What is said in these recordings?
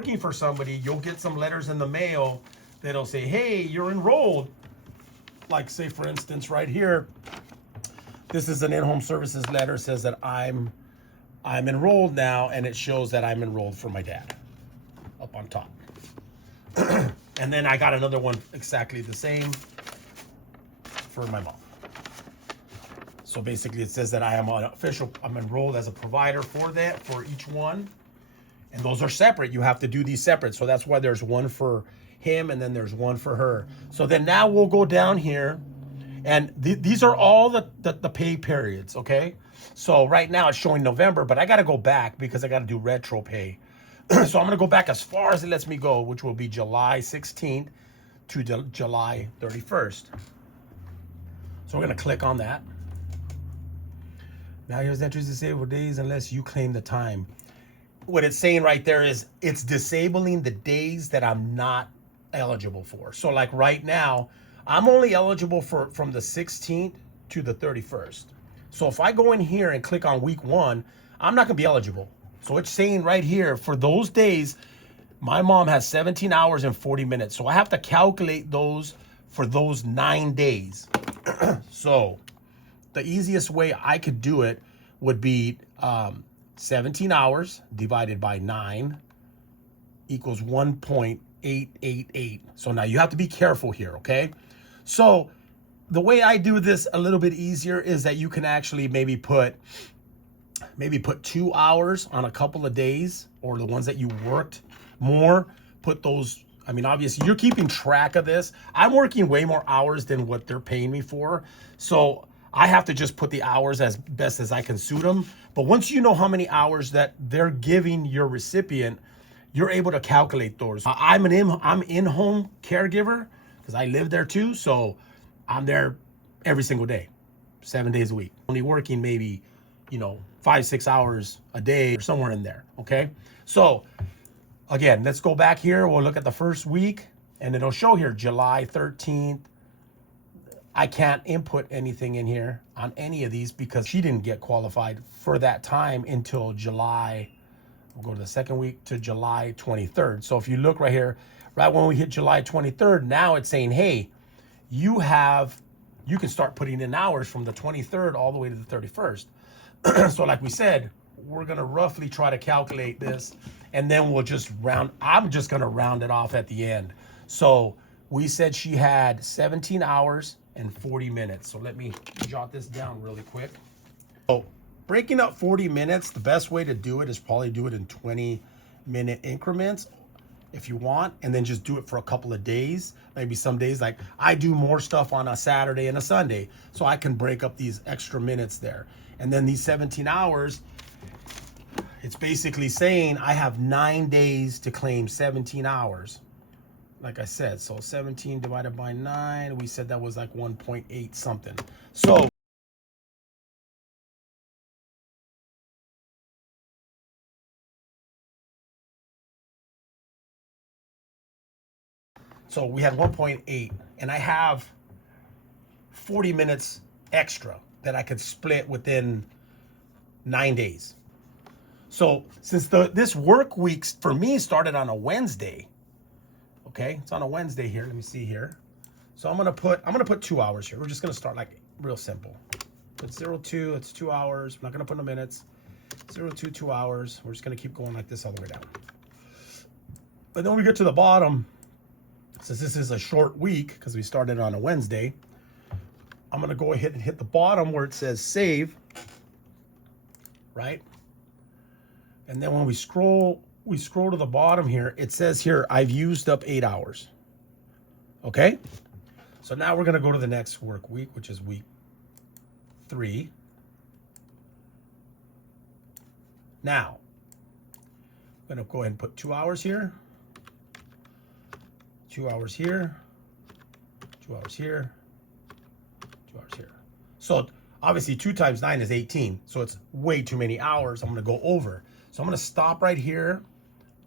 Working for somebody, you'll get some letters in the mail that'll say, hey, you're enrolled. Like say for instance, right here, this is an in-home services letter, says that I'm enrolled now, and it shows that I'm enrolled for my dad up on top. And then I got another one exactly the same for my mom. So basically it says that I'm enrolled as a provider for that, for each one. And those are separate. You have to do these separate. So that's why there's one for him and then there's one for her. So then now we'll go down here, and these are all the pay periods, okay? So right now it's showing November, but I got to go back because I got to do retro pay. So I'm going to go back as far as it lets me go, which will be July 16th to July 31st. So we're going to click on that. Now here's entries disabled days unless you claim the time. What it's saying right there is it's disabling the days that I'm not eligible for. So like right now, I'm only eligible for from the 16th to the 31st. So if I go in here and click on week 1, I'm not gonna be eligible. So it's saying right here, for those days, my mom has 17 hours and 40 minutes. So I have to calculate those for those 9 days. So the easiest way I could do it would be 17 hours divided by 9 equals 1.888. So now you have to be careful here, okay? So the way I do this a little bit easier is that you can actually maybe put 2 hours on a couple of days, or the ones that you worked more, put those. I mean, obviously you're keeping track of this. I'm working way more hours than what they're paying me for. So I have to just put the hours as best as I can suit them. But once you know how many hours that they're giving your recipient, you're able to calculate those. I'm in-home caregiver because I live there too. So I'm there every single day, 7 days a week. Only working maybe, 5-6 hours a day or somewhere in there, okay? So again, let's go back here. We'll look at the first week, and it'll show here July 13th. I can't input anything in here on any of these because she didn't get qualified for that time until July. We'll go to the second week to July 23rd. So if you look right here, right when we hit July 23rd, now it's saying, hey, you can start putting in hours from the 23rd all the way to the 31st. So like we said, we're gonna roughly try to calculate this, and then we'll just I'm just gonna round it off at the end. So we said she had 17 hours and 40 minutes. So let me jot this down really quick. So breaking up 40 minutes, the best way to do it is probably do it in 20-minute increments if you want, and then just do it for a couple of days. Maybe some days, like I do more stuff on a Saturday and a Sunday, so I can break up these extra minutes there. And then these 17 hours, it's basically saying I have 9 days to claim 17 hours. Like I said, so 17 divided by 9, we said that was like 1.8 something. So we had 1.8, and I have 40 minutes extra that I could split within 9 days. So since this work week for me started on a Wednesday, okay, it's on a Wednesday here. Let me see here. So I'm gonna put 2 hours here. We're just gonna start like real simple. Put 02, it's 2 hours. I'm not gonna put no minutes. 02, 2 hours. We're just gonna keep going like this all the way down. But then when we get to the bottom, since this is a short week because we started on a Wednesday, I'm gonna go ahead and hit the bottom where it says save, right? And then when we scroll to the bottom here, it says here, I've used up 8 hours. Okay? So now we're gonna go to the next work week, which is week 3. Now, I'm gonna go ahead and put 2 hours here, 2 hours here, 2 hours here, 2 hours here. So obviously 2 times 9 is 18. So it's way too many hours. I'm gonna go over. So I'm gonna stop right here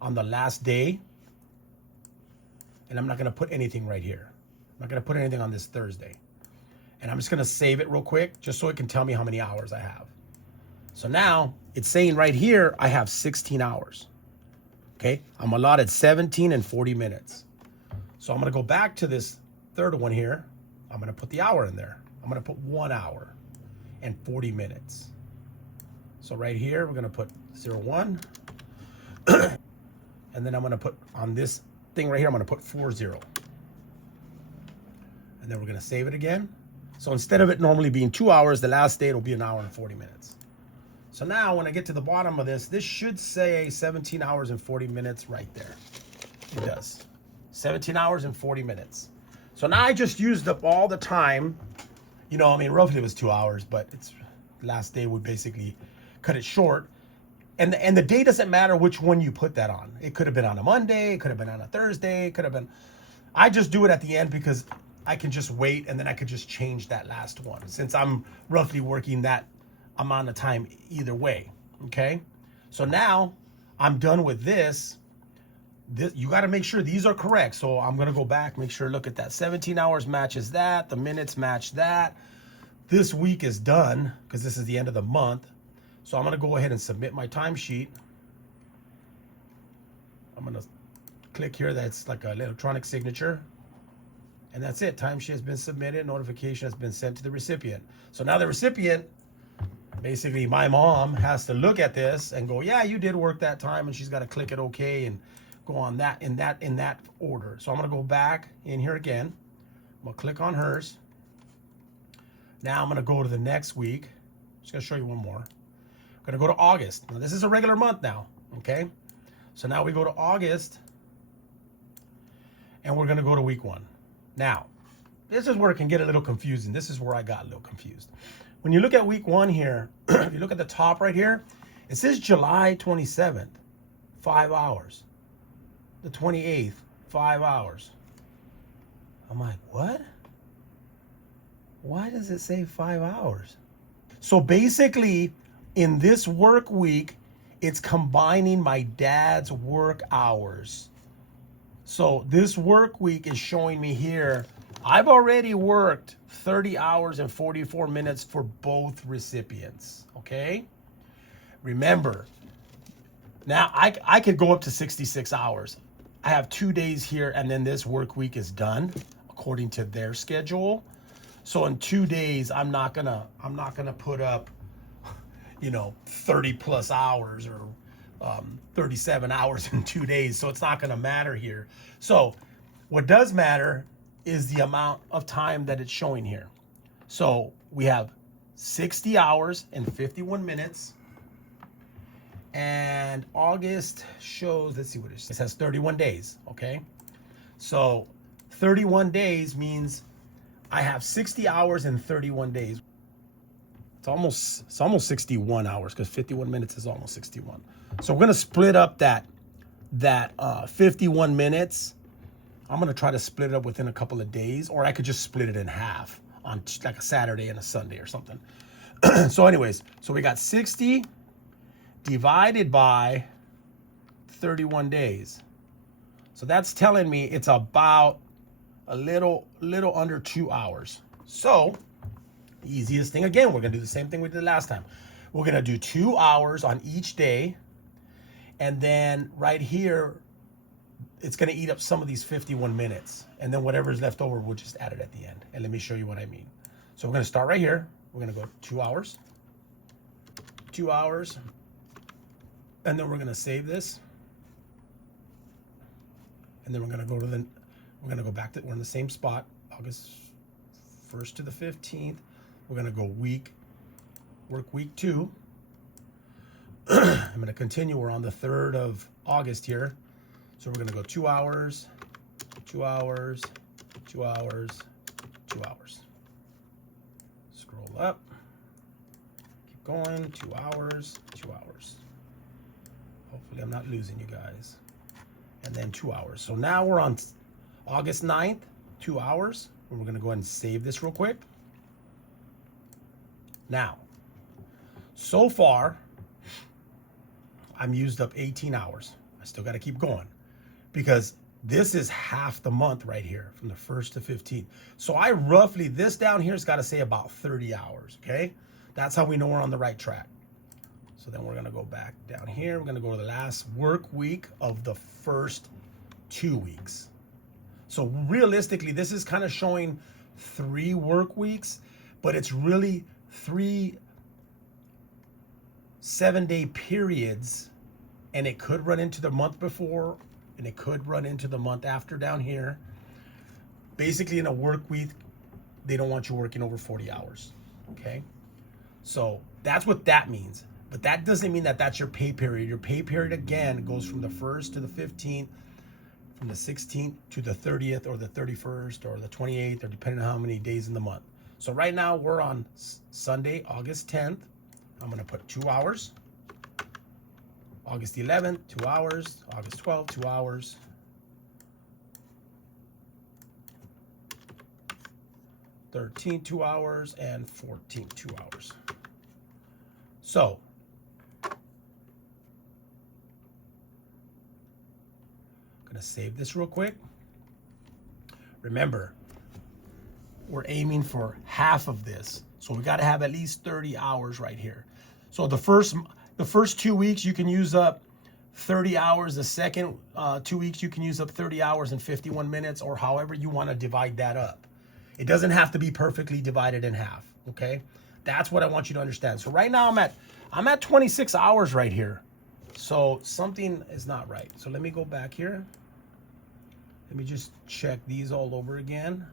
on the last day. And I'm not gonna put anything right here. I'm not gonna put anything on this Thursday. And I'm just gonna save it real quick just so it can tell me how many hours I have. So now it's saying right here, I have 16 hours. Okay, I'm allotted 17 and 40 minutes. So I'm gonna go back to this third one here. I'm gonna put the hour in there. I'm gonna put 1 hour and 40 minutes. So right here, we're gonna put 01. And then I'm gonna put on this thing right here, I'm gonna put 40. And then we're gonna save it again. So instead of it normally being 2 hours, the last day it'll be 1 hour and 40 minutes. So now when I get to the bottom of this, this should say 17 hours and 40 minutes right there. It does. 17 hours and 40 minutes. So now I just used up all the time. You know, I mean, roughly it was 2 hours, but it's last day would basically cut it short. And the day doesn't matter which one you put that on. It could have been on a Monday, it could have been on a Thursday, it could have been. I just do it at the end because I can just wait and then I could just change that last one since I'm roughly working that amount of time either way. Okay. So now I'm done with this. You got to make sure these are correct. So I'm going to go back, make sure, look at that. 17 hours matches that. The minutes match that. This week is done because this is the end of the month. So I'm going to go ahead and submit my timesheet. I'm going to click here. That's like an electronic signature. And that's it. Timesheet has been submitted. Notification has been sent to the recipient. So now the recipient, basically my mom, has to look at this and go, yeah, you did work that time. And she's got to click it OK and go on that in that order. So I'm going to go back in here again. I'm going to click on hers. Now I'm going to go to the next week. Just going to show you one more. I'm going to go to August. Now, this is a regular month now, okay? So now we go to August, and we're going to go to week 1. Now, this is where it can get a little confusing. This is where I got a little confused. When you look at week 1 here, if you look at the top right here, it says July 27th, 5 hours. The 28th, 5 hours. I'm like, what? Why does it say 5 hours? So basically, in this work week, it's combining my dad's work hours. So this work week is showing me here, I've already worked 30 hours and 44 minutes for both recipients, okay? Remember, now I could go up to 66 hours. I have 2 days here and then this work week is done according to their schedule. So in 2 days, I'm not gonna put up, 30 plus hours or 37 hours in 2 days. So it's not gonna matter here. So what does matter is the amount of time that it's showing here. So we have 60 hours and 51 minutes. And August shows, let's see what it says. It says 31 days, okay? So 31 days means I have 60 hours and 31 days. It's almost 61 hours because 51 minutes is almost 61. So we're gonna split up that 51 minutes. I'm gonna try to split it up within a couple of days, or I could just split it in half on like a Saturday and a Sunday or something. So anyways, so we got 60 divided by 31 days. So that's telling me it's about a little under 2 hours. So the easiest thing, again, we're gonna do the same thing we did last time. We're gonna do 2 hours on each day. And then right here, it's gonna eat up some of these 51 minutes. And then whatever's left over, we'll just add it at the end. And let me show you what I mean. So we're gonna start right here. We're gonna go 2 hours. 2 hours. And then we're gonna save this. And then we're gonna go back to, we're in the same spot, August 1st to the 15th. We're gonna go work week 2. I'm gonna continue, we're on the 3rd of August here. So we're gonna go 2 hours, 2 hours, 2 hours, 2 hours. Scroll up, keep going, 2 hours, 2 hours. Hopefully I'm not losing you guys. And then 2 hours. So now we're on August 9th, 2 hours. We're gonna go ahead and save this real quick. Now, so far, I'm used up 18 hours. I still gotta keep going because this is half the month right here from the 1st to 15th. So I roughly, this down here has gotta say about 30 hours, okay? That's how we know we're on the right track. So then we're gonna go back down here. We're gonna go to the last work week of the first 2 weeks. So realistically, this is kind of showing 3 work weeks, but it's really 3 7-day periods, and it could run into the month before, and it could run into the month after down here. Basically, in a work week, they don't want you working over 40 hours, okay? So that's what that means. But that doesn't mean that that's your pay period. Your pay period, again, goes from the 1st to the 15th, from the 16th to the 30th or the 31st or the 28th, or depending on how many days in the month. So right now we're on Sunday, August 10th. I'm gonna put 2 hours. August 11th, 2 hours. August 12th, 2 hours. '13, 2 hours, and 14, 2 hours. So I'm gonna save this real quick. Remember, we're aiming for half of this. So we gotta have at least 30 hours right here. So the first 2 weeks, you can use up 30 hours. The second 2 weeks, you can use up 30 hours and 51 minutes, or however you wanna divide that up. It doesn't have to be perfectly divided in half, okay? That's what I want you to understand. So right now I'm at 26 hours right here. So something is not right. So let me go back here. Let me just check these all over again.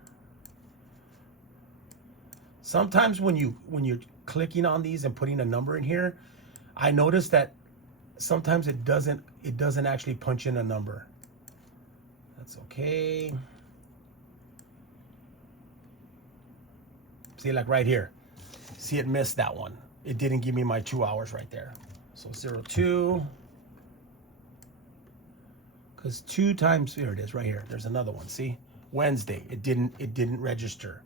Sometimes when you're clicking on these and putting a number in here, I notice that sometimes it doesn't actually punch in a number. That's okay. See, like right here. See, it missed that one. It didn't give me my 2 hours right there. So 02. Because 2 times, here it is right here. There's another one. See? Wednesday. It didn't register.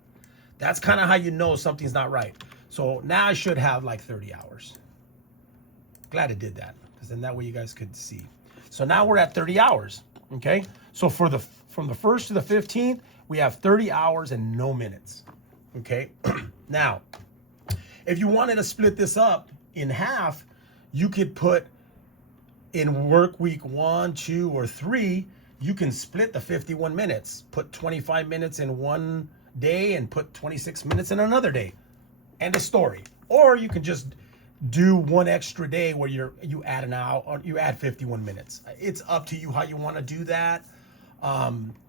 That's kind of how you know something's not right. So now I should have like 30 hours. Glad it did that, because then that way you guys could see. So now we're at 30 hours. Okay? So from the 1st to the 15th, we have 30 hours and no minutes. Okay, now, if you wanted to split this up in half, you could put in work week 1, 2, or 3, you can split the 51 minutes, put 25 minutes in one day and put 26 minutes in another day. End of story. Or you can just do one extra day where you add an hour, or you add 51 minutes. It's up to you how you want to do that.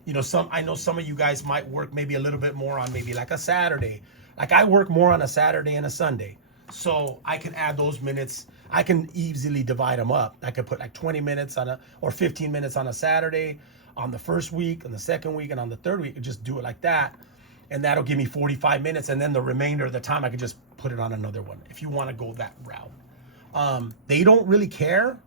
You know, I know some of you guys might work maybe a little bit more on maybe like a Saturday. Like I work more on a Saturday and a Sunday. So I can add those minutes. I can easily divide them up. I could put like 20 minutes or 15 minutes on a Saturday, on the first week, on the second week, and on the third week, and just do it like that. And that'll give me 45 minutes. And then the remainder of the time, I could just put it on another one if you want to go that route. They don't really care.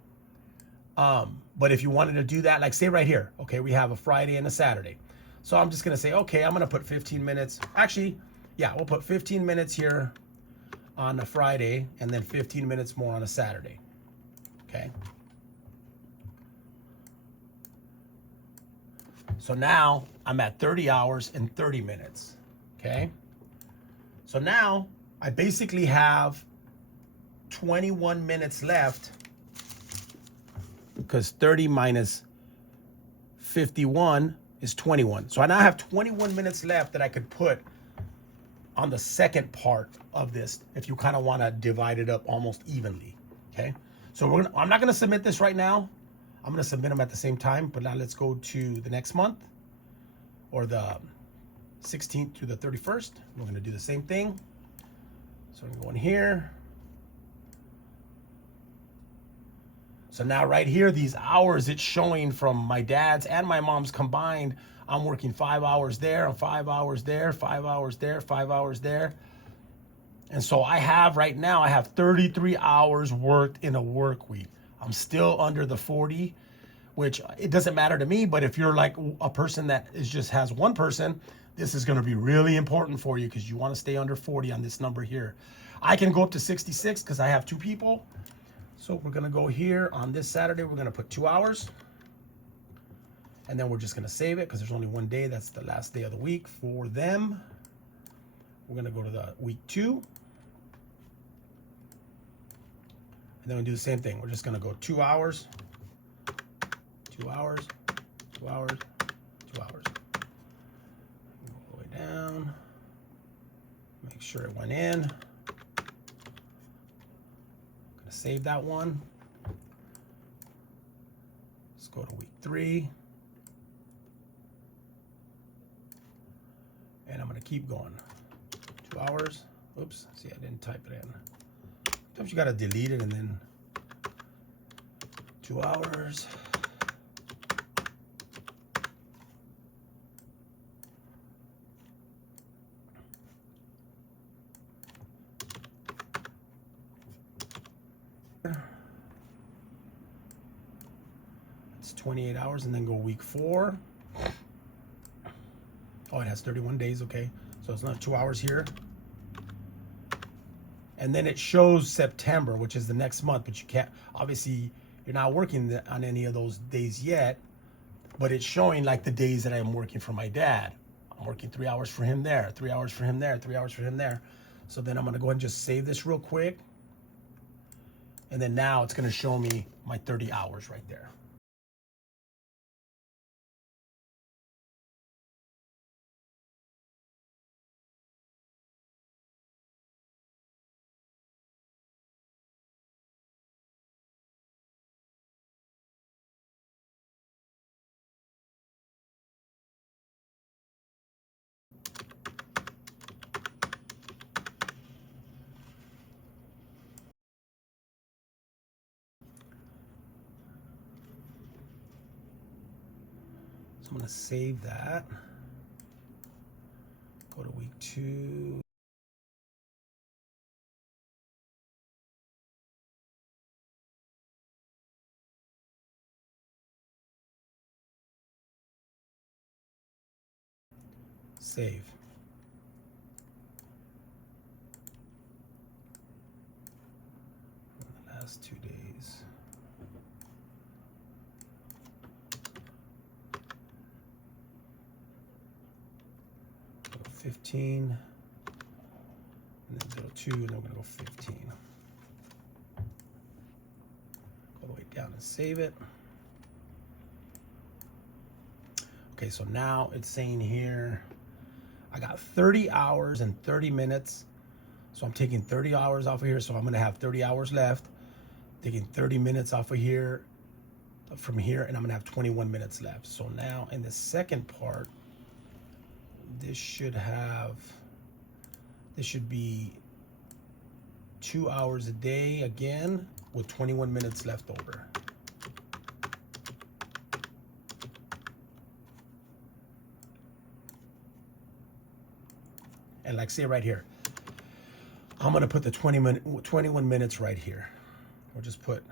But if you wanted to do that, like say right here, okay, we have a Friday and a Saturday. So I'm just going to say, okay, I'm going to put 15 minutes. Actually, yeah, we'll put 15 minutes here on a Friday and then 15 minutes more on a Saturday. Okay. So now I'm at 30 hours and 30 minutes. Okay. So now I basically have 21 minutes left, because 30 minus 51 is 21. So I now have 21 minutes left that I could put on the second part of this if you kind of want to divide it up almost evenly. Okay. So I'm not going to submit this right now. I'm going to submit them at the same time. But now let's go to the next month, or the 16th to the 31st. We're going to do the same thing. So I'm going here. So now right here, these hours, it's showing from my dad's and my mom's combined. I'm working 5 hours there, and 5 hours there, 5 hours there, 5 hours there. And so I have right now, I have 33 hours worked in a work week. I'm still under the 40, which it doesn't matter to me. But if you're like a person that just has one person, this is going to be really important for you, because you want to stay under 40 on this number here. I can go up to 66 because I have 2 people. So we're going to go here on this Saturday. We're going to put 2 hours. And then we're just going to save it because there's only one day. That's the last day of the week for them. We're going to go to the week 2. then we do the same thing. We're just gonna go 2 hours, 2 hours, 2 hours, 2 hours. Go all the way down. Make sure it went in. I'm gonna save that one. Let's go to week 3. And I'm gonna keep going. 2 hours. Oops, see, I didn't type it in. Sometimes you gotta delete it and then 2 hours. It's 28 hours and then go week 4. Oh, it has 31 days, okay. So it's not 2 hours here. And then it shows September, which is the next month, but you can't, obviously, you're not working on any of those days yet, but it's showing like the days that I'm working for my dad. I'm working 3 hours for him there, 3 hours for him there, 3 hours for him there. So then I'm gonna go ahead and just save this real quick. And then now it's gonna show me my 30 hours right there. So I'm gonna save that. Go to week 2. Save. For the last 2 days. Go 15. And then go 2, and then we're gonna go 15. Go all the way down and save it. Okay, so now it's saying here, I got 30 hours and 30 minutes. So I'm taking 30 hours off of here. So I'm gonna have 30 hours left. Taking 30 minutes off of here, from here, and I'm gonna have 21 minutes left. So now in the second part, this should be 2 hours a day again with 21 minutes left over. And like say right here, I'm gonna put the 21 minutes right here. We'll just put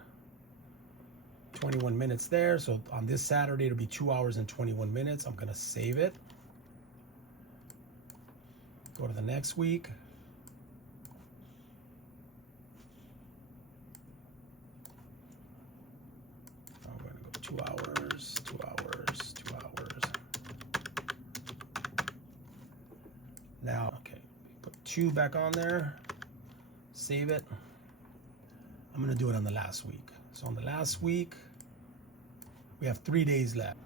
21 minutes there. So on this Saturday, it'll be 2 hours and 21 minutes. I'm gonna save it. Go to the next week. I'm gonna go 2 hours, 2 hours, 2 hours. Now, okay, put 2 back on there, save it. I'm gonna do it on the last week. So on the last week, we have 3 days left.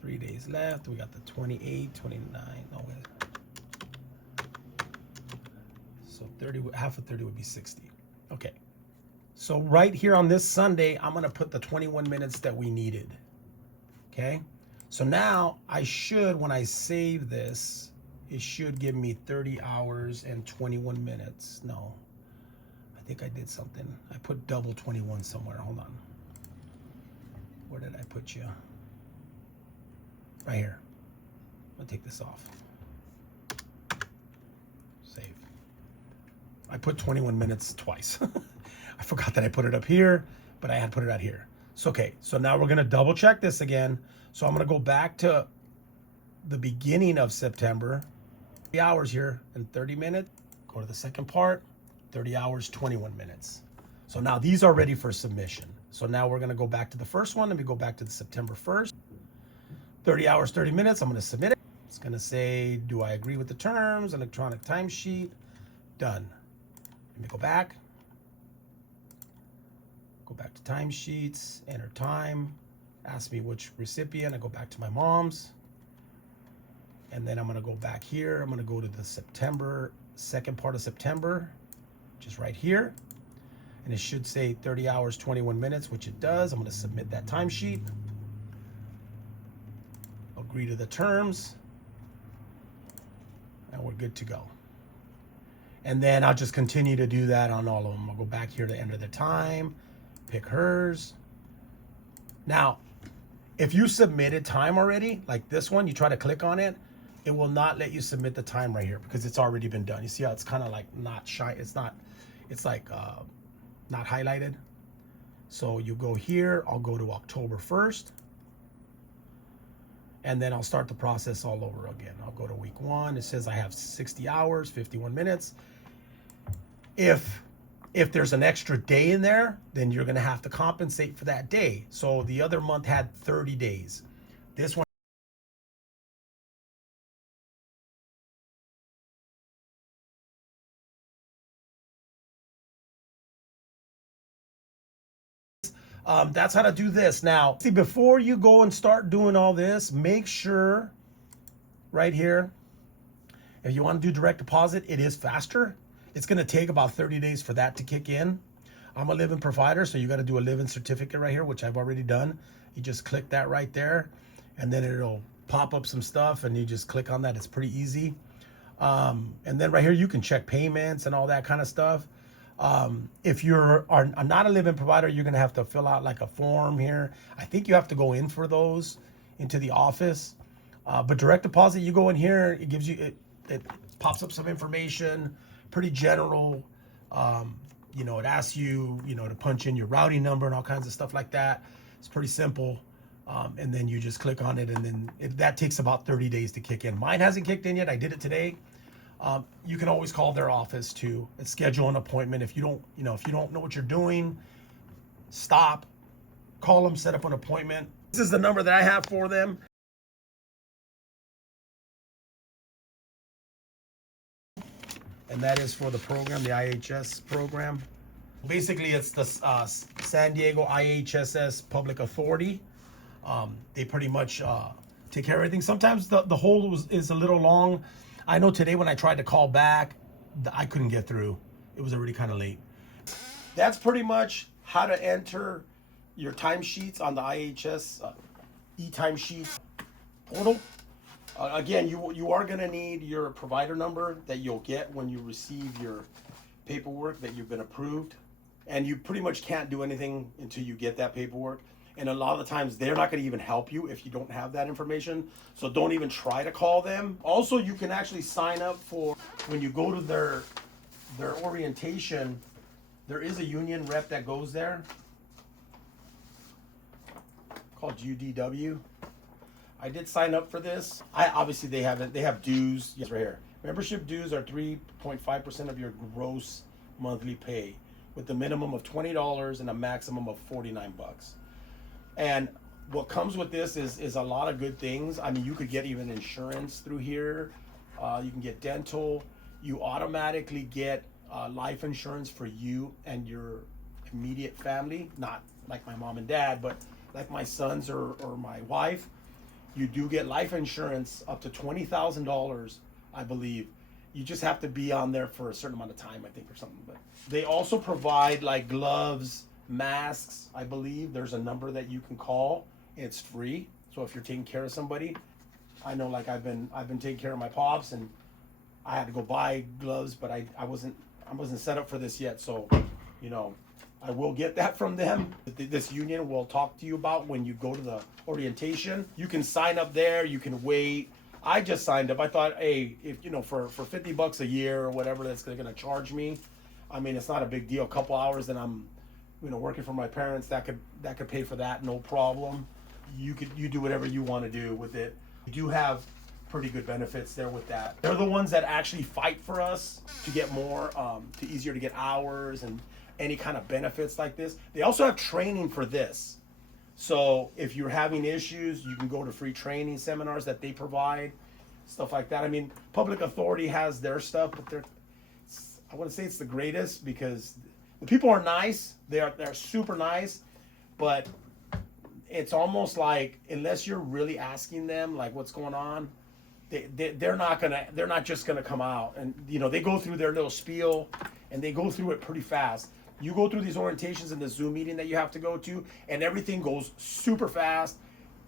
3 days left. We got the 28, 29, no wait. So 30, half of 30 would be 60. Okay. So right here on this Sunday, I'm gonna put the 21 minutes that we needed. Okay. So now I should, when I save this, it should give me 30 hours and 21 minutes. No, I think I did something. I put double 21 somewhere. Hold on. Where did I put you? Right here. I'm gonna take this off. Save. I put 21 minutes twice. I forgot that I put it up here, but I had put it out here. So, okay, so now we're gonna double check this again. So I'm gonna go back to the beginning of September, 3 hours here and 30 minutes. Go to the second part, 30 hours, 21 minutes. So now these are ready for submission. So now we're gonna go back to the first one. Let me go back to the September 1st. 30 hours, 30 minutes, I'm gonna submit it. It's gonna say, do I agree with the terms, electronic timesheet, done. Let me go back. Go back to timesheets, enter time, ask me which recipient. I go back to my mom's. And then I'm gonna go back here. I'm gonna go to the September, second part of September, which is right here. And it should say 30 hours, 21 minutes, which it does. I'm gonna submit that timesheet. Agree to the terms. And we're good to go. And then I'll just continue to do that on all of them. I'll go back here to enter the time, pick hers. Now, if you submitted time already, like this one, you try to click on it, it will not let you submit the time right here because it's already been done. You see how it's kind of like not shy, it's like not highlighted. So you go here, I'll go to October 1st. And then I'll start the process all over again. I'll go to week 1. It says I have 60 hours, 51 minutes. If there's an extra day in there, then you're gonna have to compensate for that day. So the other month had 30 days. This one, that's how to do this. Now, see, before you go and start doing all this, make sure right here, if you want to do direct deposit, it is faster. It's going to take about 30 days for that to kick in. I'm a live-in provider, so you got to do a live-in certificate right here, which I've already done. You just click that right there, and then it'll pop up some stuff, and you just click on that. It's pretty easy. And then right here, you can check payments and all that kind of stuff. If you're not a live-in provider, you're going to have to fill out like a form here. I think you have to go in for those into the office. But direct deposit, you go in here, it gives you, it pops up some information, pretty general. You know, it asks you, you know, to punch in your routing number and all kinds of stuff like that. It's pretty simple. And then you just click on it, and then that takes about 30 days to kick in. Mine hasn't kicked in yet. I did it today. You can always call their office too and schedule an appointment. If you don't, you know, if you don't know what you're doing, stop, call them, set up an appointment. This is the number that I have for them. And that is for the program, the IHSS program. Basically, it's the San Diego IHSS Public Authority. They pretty much take care of everything. Sometimes the hold is a little long. I know today when I tried to call back, I couldn't get through. It was already kind of late. That's pretty much how to enter your timesheets on the IHS e-timesheets portal. Again, you are going to need your provider number that you'll get when you receive your paperwork that you've been approved. And you pretty much can't do anything until you get that paperwork. And a lot of the times they're not going to even help you if you don't have that information. So don't even try to call them. Also, you can actually sign up for, when you go to their orientation, there is a union rep that goes there called UDW. I did sign up for this. Obviously they have dues. Yes, right here. Membership dues are 3.5% of your gross monthly pay, with the minimum of $20 and a maximum of 49 bucks. And what comes with this is a lot of good things. I mean, you could get even insurance through here. You can get dental. You automatically get life insurance for you and your immediate family, not like my mom and dad, but like my sons or my wife. You do get life insurance up to $20,000, I believe. You just have to be on there for a certain amount of time, I think, or something. But they also provide like gloves, masks. I believe there's a number that you can call. It's free. So if you're taking care of somebody, I know like I've been taking care of my pops, and I had to go buy gloves, but I wasn't set up for this yet. So, you know, I will get that from them. This union will talk to you about when you go to the orientation. You can sign up there. You can wait. I just signed up. I thought, hey, if you know, for 50 bucks a year or whatever that's going to charge me, I mean, it's not a big deal. A couple hours that I'm, you know, working for my parents, that could pay for that, no problem. You do whatever you want to do with it. You do have pretty good benefits there with that. They're the ones that actually fight for us to get more, to easier to get hours and any kind of benefits like this. They also have training for this. So if you're having issues, you can go to free training seminars that they provide, stuff like that. I mean, Public Authority has their stuff, but I wouldn't say it's the greatest because The people are nice. They're super nice, but it's almost like unless you're really asking them like what's going on, they're not just gonna come out. And you know, they go through their little spiel and they go through it pretty fast. You go through these orientations in the Zoom meeting that you have to go to, and everything goes super fast.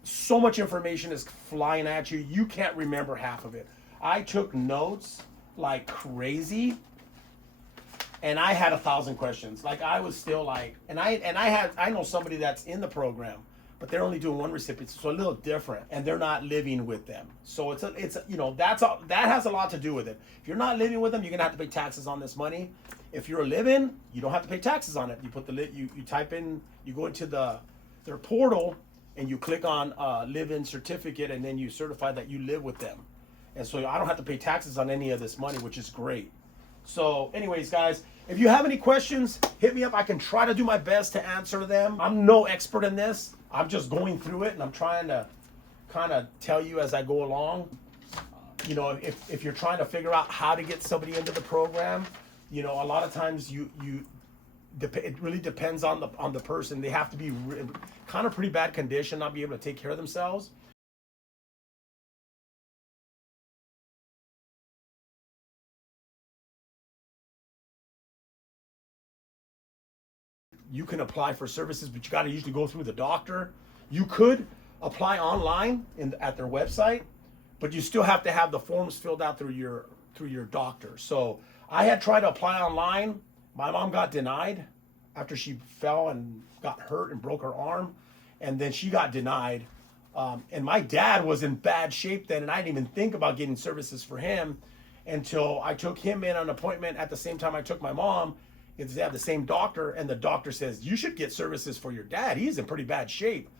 So much information is flying at you. You can't remember half of it. I took notes like crazy, and I had 1,000 questions. Like I was still like, I know somebody that's in the program, but they're only doing one recipient, so a little different, and they're not living with them. So it's you know, that has a lot to do with it. If you're not living with them, you're gonna have to pay taxes on this money. If you're living, you don't have to pay taxes on it. You put you type in, you go into their portal, and you click on live-in certificate, and then you certify that you live with them. And so I don't have to pay taxes on any of this money, which is great. So anyways, guys, if you have any questions, hit me up. I can try to do my best to answer them. I'm no expert in this. I'm just going through it, and I'm trying to kind of tell you as I go along. You know, if you're trying to figure out how to get somebody into the program, you know, a lot of times it really depends on the person. They have to be kind of pretty bad condition, not be able to take care of themselves. You can apply for services, but you got to usually go through the doctor. You could apply online at their website, but you still have to have the forms filled out through your doctor. So I had tried to apply online. My mom got denied after she fell and got hurt and broke her arm, and then she got denied. And my dad was in bad shape then, and I didn't even think about getting services for him until I took him in on an appointment at the same time I took my mom. They have the same doctor, and the doctor says, you should get services for your dad. He's in pretty bad shape.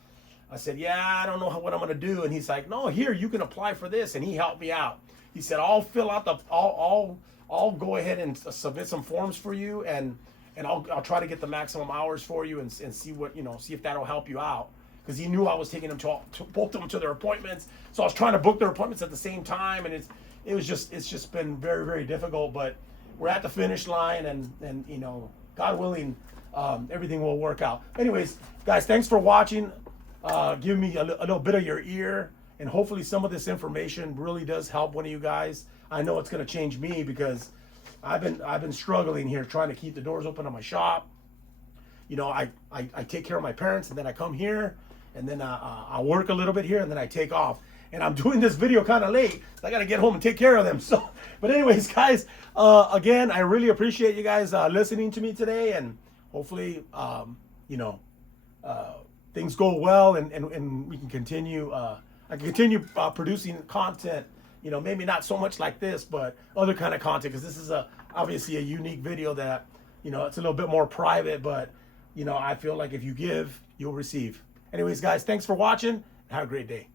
I said, yeah, I don't know what I'm going to do. And he's like, no, here, you can apply for this. And he helped me out. He said, I'll fill out I'll go ahead and submit some forms for you, and I'll try to get the maximum hours for you and see what, you know, see if that'll help you out. Because he knew I was taking them to both of them to their appointments. So I was trying to book their appointments at the same time, and it's just been very, very difficult. But we're at the finish line, and you know, God willing, everything will work out. Anyways, guys, thanks for watching. Give me a little bit of your ear, and hopefully some of this information really does help one of you guys. I know it's going to change me because I've been struggling here trying to keep the doors open on my shop. You know, I take care of my parents, and then I come here, and then I work a little bit here, and then I take off. And I'm doing this video kind of late. So I got to get home and take care of them. So, but anyways, guys, again, I really appreciate you guys listening to me today, and hopefully, you know, things go well, and we can continue. I can continue producing content. You know, maybe not so much like this, but other kind of content, because this is obviously a unique video that, you know, it's a little bit more private, but you know, I feel like if you give, you'll receive. Anyways, guys, thanks for watching. Have a great day.